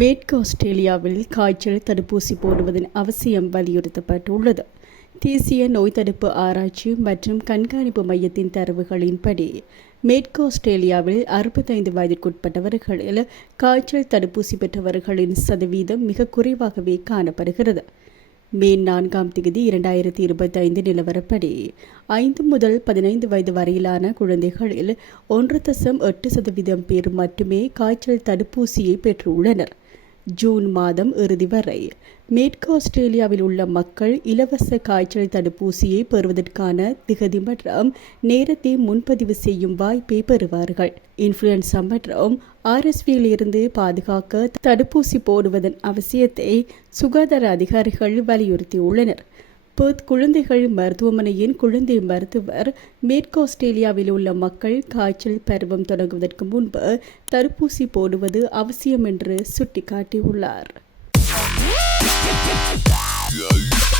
மேற்கு ஆஸ்திரேலியாவில் காய்ச்சல் தடுப்பூசி போடுவதன் அவசியம் வலியுறுத்தப்பட்டுள்ளது. தேசிய நோய் தடுப்பு ஆராய்ச்சி மற்றும் கண்காணிப்பு மையத்தின் தரவுகளின்படி மேற்கு ஆஸ்திரேலியாவில் அறுபத்தைந்து வயதிற்குட்பட்டவர்களில் காய்ச்சல் தடுப்பூசி பெற்றவர்களின் சதவீதம் மிக குறைவாகவே காணப்படுகிறது. மே நான்காம் தேதி இரண்டாயிரத்தி இருபத்தைந்து நிலவரப்படி ஐந்து முதல் பதினைந்து வயது வரையிலான குழந்தைகளில் ஒன்று தசம் எட்டு சதவீதம் பேர் மட்டுமே காய்ச்சல் தடுப்பூசியை பெற்றுள்ளனர். ஜூன் மாதம் இறுதி வரை. மேற்கு ஆஸ்திரேலியாவில் உள்ள மக்கள் இலவச காய்ச்சல் தடுப்பூசியை பெறுவதற்கான திகதி மற்றும் நேரத்தை முன்பதிவு செய்யும் வாய்ப்பை பெறுவார்கள். இன்ஃப்ளூயன்சா மற்றும் ஆர்எஸ்பியிலிருந்து பாதுகாக்க தடுப்பூசி போடுவதன் அவசியத்தை சுகாதார அதிகாரிகள் வலியுறுத்தியுள்ளனர். பெர்த் குழந்தைகள் மருத்துவமனையின் குழந்தை மருத்துவர் மேற்கு ஆஸ்திரேலியாவில் உள்ள மக்கள் காய்ச்சல் பருவம் தொடங்குவதற்கு முன்பு தடுப்பூசி போடுவது அவசியம் என்று சுட்டிக்காட்டியுள்ளார் Yeah.